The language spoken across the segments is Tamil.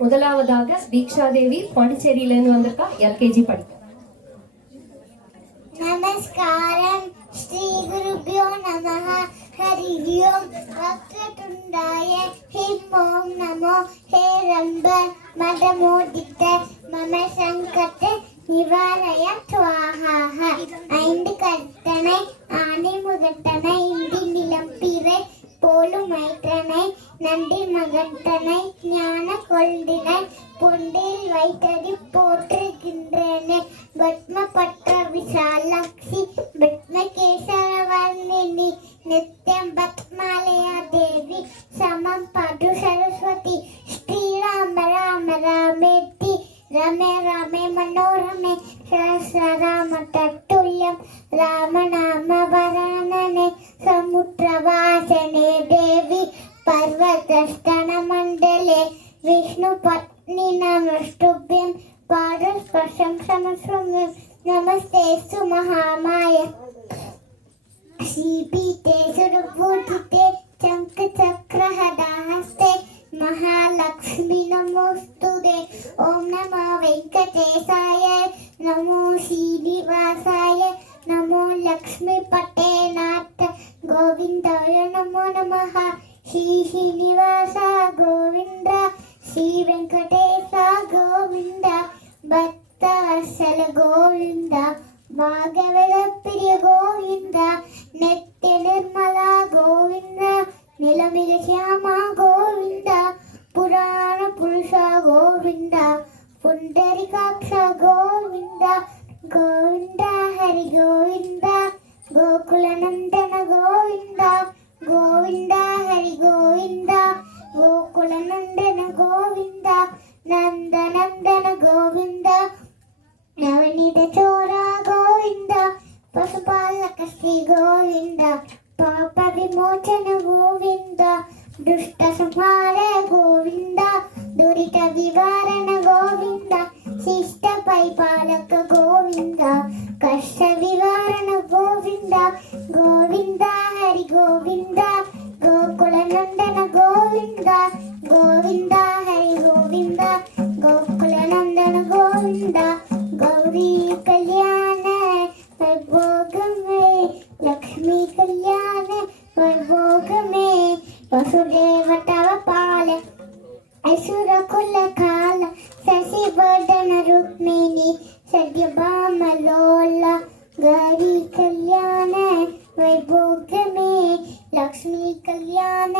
முதலாவதாக தீக்ஷா தேவி பாண்டிச்சேரியிலிருந்து வந்திருக்கா, எல்கேஜி படிக்க. நமஸ்காரம். ஸ்ரீ குருபியோ நமஹ. ஹரி ஓம். வக்ரதுண்டாய ஹிம் ஓம் நமோ. ஹே ரம்ப மதமோதித மம சங்கட நிவாரய துவாஹாஹ. ஐந்து கர்த்தனை ஆனை முகட்டனை இந்தி நிலம் பிறை போலும் மைத்தனை நன்றி மகத்தனை ஞான கொள்தினை பொண்டில் வைத்தடி போற்றுகின்றனே. பத்ம பற்ற விசாலாட்சி பத்ம கேசரவர்ணினி நித்யம் பத்மாலயா தேவி சமம் படு சரஸ்வதி. ஸ்ரீராம ராம ராமேதி ரமே ரமே மனோரமே சஹஸ்ரநாம தத்துல்யம் ராமநாம வரானனே. समुद्रवासने देवी पर्वतस्तन मंडले विष्णु पत्नी नमस्तुभ्यं पादस्पर्शं समस्वम्यं नमस्ते सु महामाया. श्रीपीठे सुरभूषिते शङ्खचक्रहस्ते महालक्ष्मी नमोस्तुते. ओम नमो वेंकटेशाय नमो श्रीनिवासाय नमो लक्ष्मीपते नाथ गोविंदाय नमो नमः. श्री श्रीनिवास गोविंद श्री वेंकटेश गोविंद भक्तवत्सल गोविंद भागवत प्रिय गोविंद नित्य निर्मला गोविंद नीलमिग श्यामा गोविंद पुराण पुरुष गोविंद पुंडरीकाक्ष गोविंद गोविंद हरि गोविंद गोकुलनंदन गोविंद गोविंद हरि गोविंद गोकुलनंदन गोविंद नंदनंदन गोविंद नवनीत चोरा गोविंद पशुपालक श्री गोविंद पाप विमोचन गोविंद दुष्ट संहार गोविंद दुरित विवारण गोविंद शिष्ट परिपालक गोविंद कष्ट विवारण गोविंद गोविंद हरि गोविंद गोकुलनंदन गोविंद गोविंद हरि गोविंद गोकुलनंदन गोविंद गौरी कल्याण वैभोग में लक्ष्मी कल्याण वैभोग में वसुदेव तव पाल असुर कुल काल शशिवर्धन रुक्मिणी सत्यभाम लोला गौरी कल्याण वैभोग में लक्ष्मी कल्याण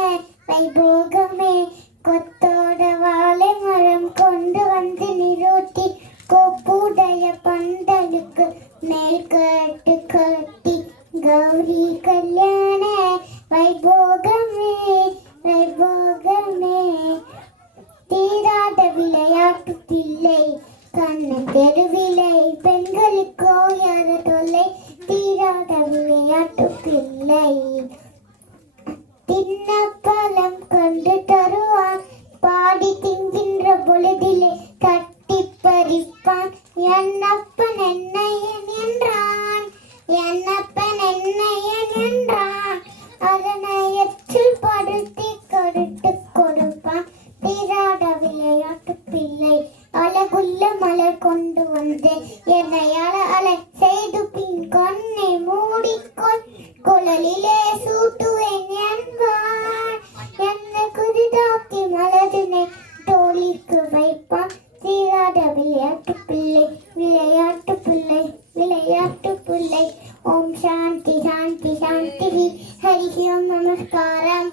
वैभोग में கொத்தோட வாழை மரம் கொண்டு வந்து நிறுத்தி கொப்புடைய பந்தலுக்கு மேல் கட்டு கட்டி கௌரி கல்யாண வைபோகமே வைபோகமே. தீராத விளையாட்டு பிள்ளை கண்ணன் தெருவிலை பெண்களுக்கோ யார தொல்லை தீராத விளையாட்டு பிள்ளை. தின்ன பழம் கொண்டு தருவான் பாடி தின்கின்ற பொழுதிலே கட்டி பறிப்பான். என்னப்பன் என்னையன் என்றான் என்னப்பன் என்னையன் என்றான் அதனை எச்சில் படுத்தி கொடுத்து கொடுப்பான். தீராத விளையாட்டு பிள்ளை அழகுள்ள மலர் கொண்டு வந்து என்னை அலை செய்து பின் கண்ணை மூடிக்கொள் குழலிலே சூட்டுவேன் என்பான். என்னை குதிதாக்கி மலதினை தோழிக்கு வைப்பான். தீராத விளையாட்டு பிள்ளை விளையாட்டு பிள்ளை விளையாட்டு பிள்ளை. ஓம் சாந்தி சாந்தி சாந்தி. ஹரி ஓம் நமஸ்காரம்.